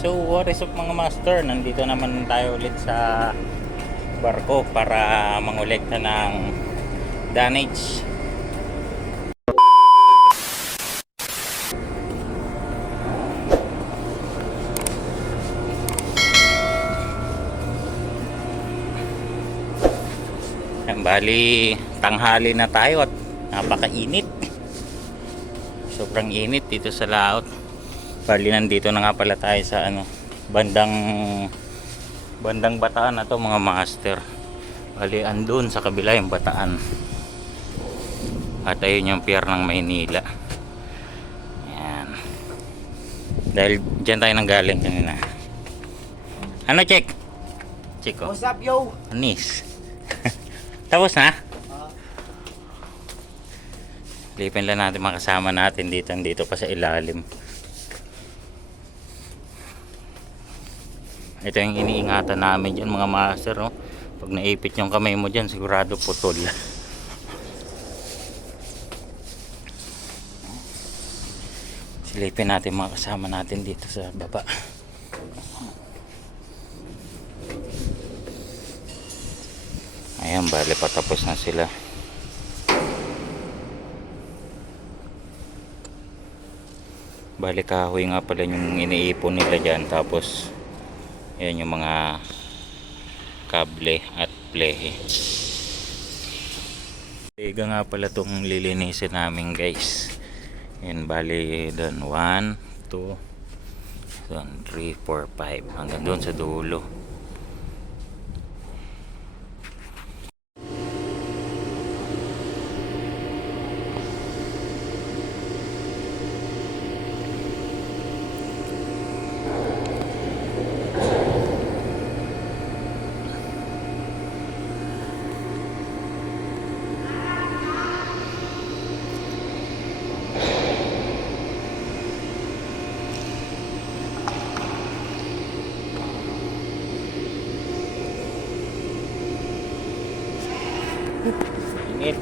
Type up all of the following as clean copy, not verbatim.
So what is up mga master, nandito naman tayo ulit sa barko para mangolekta ng damage. Bali tanghali na tayo at napakainit, sobrang init dito sa laot. Bali nandito na nga pala tayo sa bandang Bataan na to mga master. Bali andun sa kabila yung Bataan at ayun yung pier ng Maynila. Yan, dahil dyan tayo nanggaling kanina. Ano check ko? What's up, yo? Anis. Tapos na? Lipin lang natin mga kasama natin dito pa sa ilalim. Ito yung iniingatan namin dyan mga master, no? Pag naipit yung kamay mo dyan, sigurado putol. Silipin natin mga kasama natin dito sa baba. Ayan, bali patapos na sila. Bali kahoy nga pala yung iniipon nila dyan. Tapos ayan yung mga kable at plehe. Tiga nga pala itong lilinisin namin guys. Ayan, bali doon 1, 2, 3, 4, 5 hanggang doon sa dulo. Init.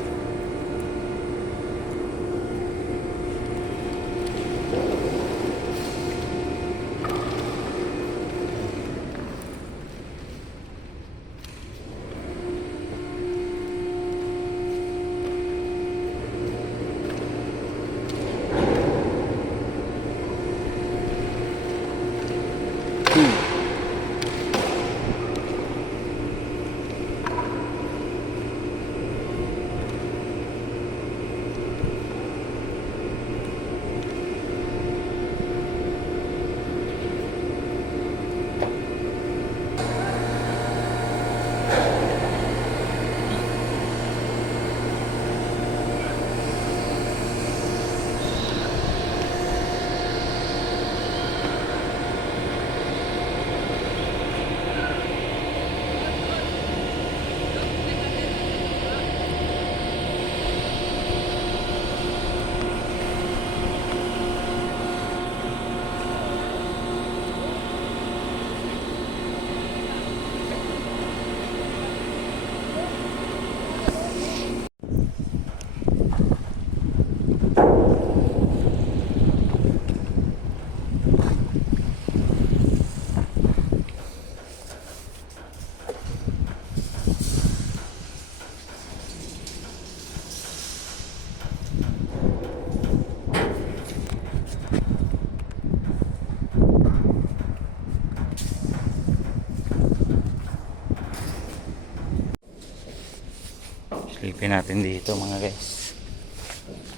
Silipin natin dito mga guys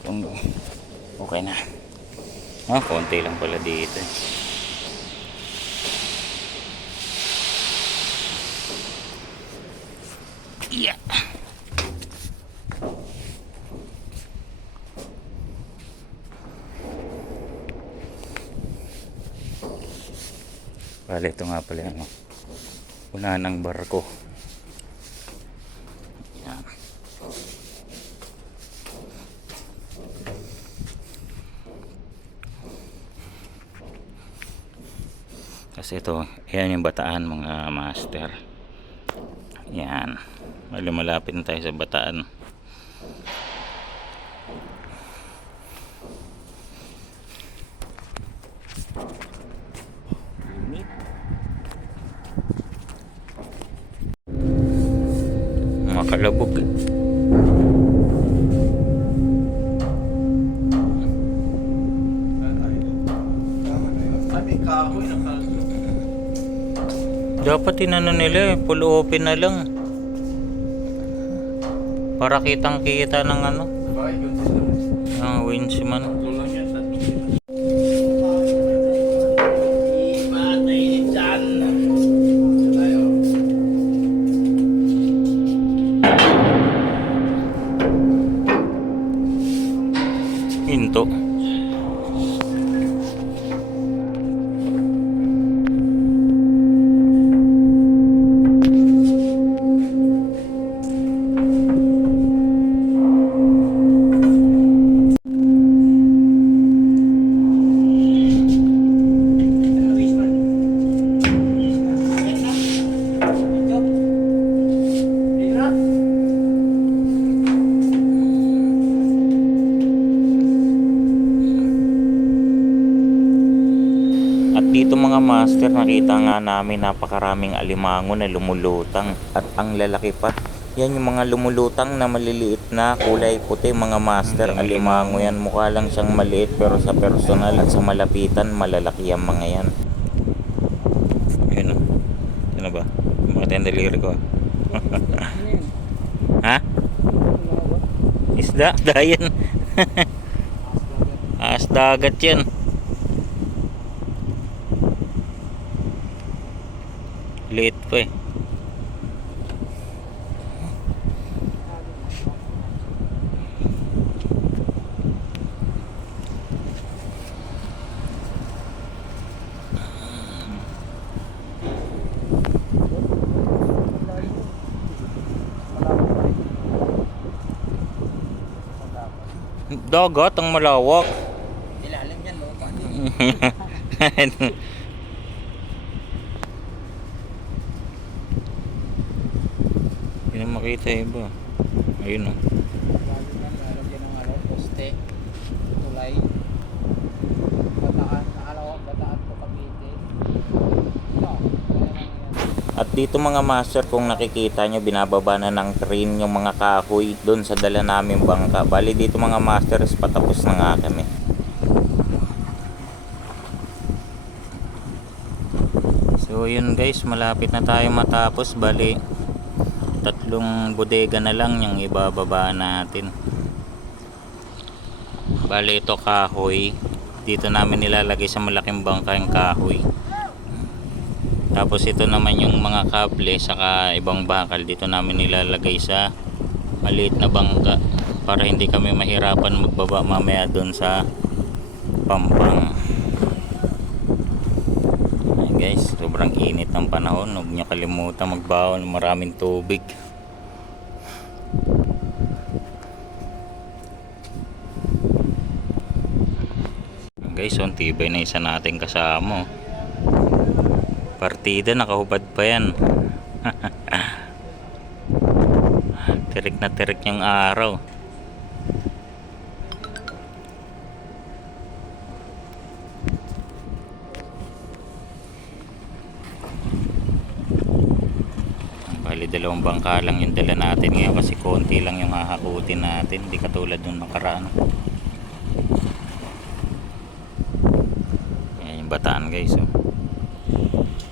kung okay na. Konti lang pala dito. Yeah. Bale ito nga pala unahan ng barko. Yan. Kasi ito, yan yung Bataan mga master. Yan. Malapit na tayo sa Bataan. Kalabog. May kahoy na Dapat inano nila full open na lang. Para kitang kita ng ano. sabay, yun sila. Ang winch man. Tatlo lang yan, tatlo sila. Imatay dyan. Tayo. Hinto. At dito mga master, nakita nga namin napakaraming alimango na lumulutang at ang lalaki pa. Yan yung mga lumulutang na maliliit na kulay puti mga master. Alimango yan, mukha lang siyang maliit pero sa personal at sa malapitan malalaki ang mga yan. Ayun o. Ano ba? Bakit yung daliri ko? Ha? Isda? Dayan. Dagat yan. Liit pa eh. Dagat ang malawak. Ilalim yan, no? Hindi na makita iba. Ayun o. Meron yan ng poste, tulay, bataan, nakalawang bataan po Cavite. No, At dito mga master, kung nakikita nyo, binababa na ng crane yung mga kahoy doon sa dala namin bangka. Bali dito mga masters, patapos na nga kami. So yun guys, malapit na tayo matapos. Bali 3 bodega na lang yung ibababa natin. Bali ito kahoy, dito namin nilalagay sa malaking bangka yung kahoy. Tapos ito naman yung mga kable saka ibang bakal, dito namin nilalagay sa maliit na bangka para hindi kami mahirapan magbaba mamaya doon sa Pampang. Ay guys, sobrang init ng panahon. Huwag nyo kalimutan magbaon, maraming tubig. Guys, ang tibay na isa nating kasama. Partida, nakahubad pa yan. Tirik na tirik yung araw. Bali 2 bangka lang yung dala natin ngayon kasi konti lang yung hahakutin natin, hindi katulad nung nakaraan. Yan yung bataan guys, oh.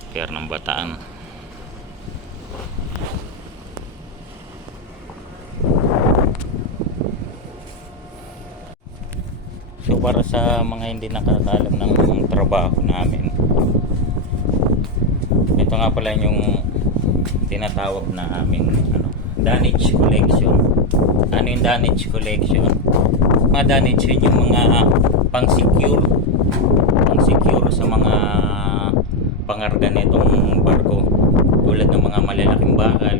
Pier ng bataan. So para sa mga hindi nakakalam ng trabaho namin, ito nga pala yung tinatawag na aming damage collection. Ano yung damage collection? Mga damage yun yung mga pang-secure sa mga pangarga nitong barko, tulad ng mga malalaking bakal.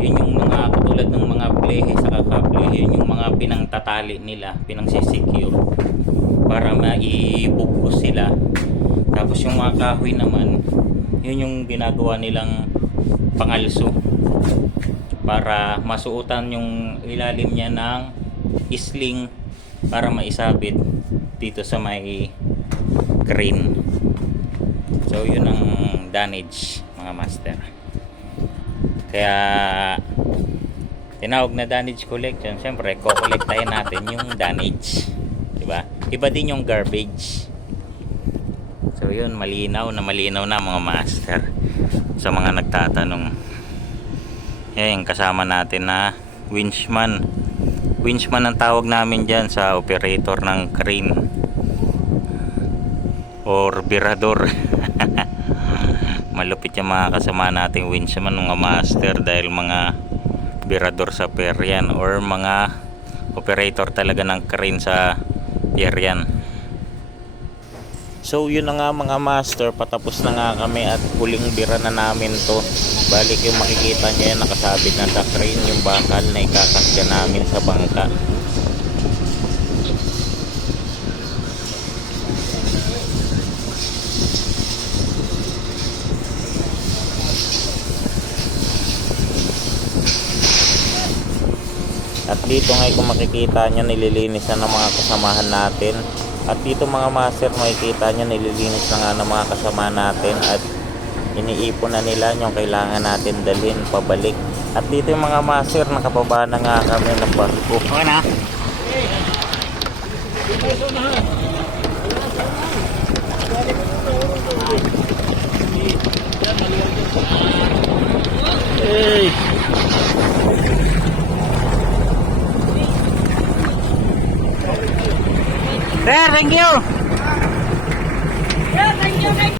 Yun yung mga katulad ng mga blehe sa kakable, yun yung mga pinangtatali nila, pinangsisecure para maibugos sila. Tapos yung mga kahoy naman, yun yung ginagawa nilang pangalso para masuotan yung ilalim niya ng isling para maisabit dito sa may crane. So yun ang damage mga master. Kaya tinawag na damage collection, syempre ko-collectahin natin yung damage, di ba? Iba din yung garbage. So yun, malinaw na mga master sa mga nagtatanong. Yan, kasama natin na winchman ang tawag namin dyan sa operator ng crane or birador. Malupit yung mga kasama nating winchman, mga master, dahil mga birador sa pier yan or mga operator talaga ng crane sa pier yan. So yun na nga mga master, patapos na nga kami at huling bira na namin to. Balik yung makikita nyo yan, nakasabit na sa crane yung bakal na ikakasya namin sa bangka. At dito nga kung makikita nyo, nililinis na ng mga kasamahan natin. At dito mga master, makikita nyo, nililinis na nga ng mga kasama natin. At iniipon na nila yung kailangan natin dalhin pabalik. At dito yung mga master, nakababa na nga kami ng barko. Okay na? Hey! Sir, thank you!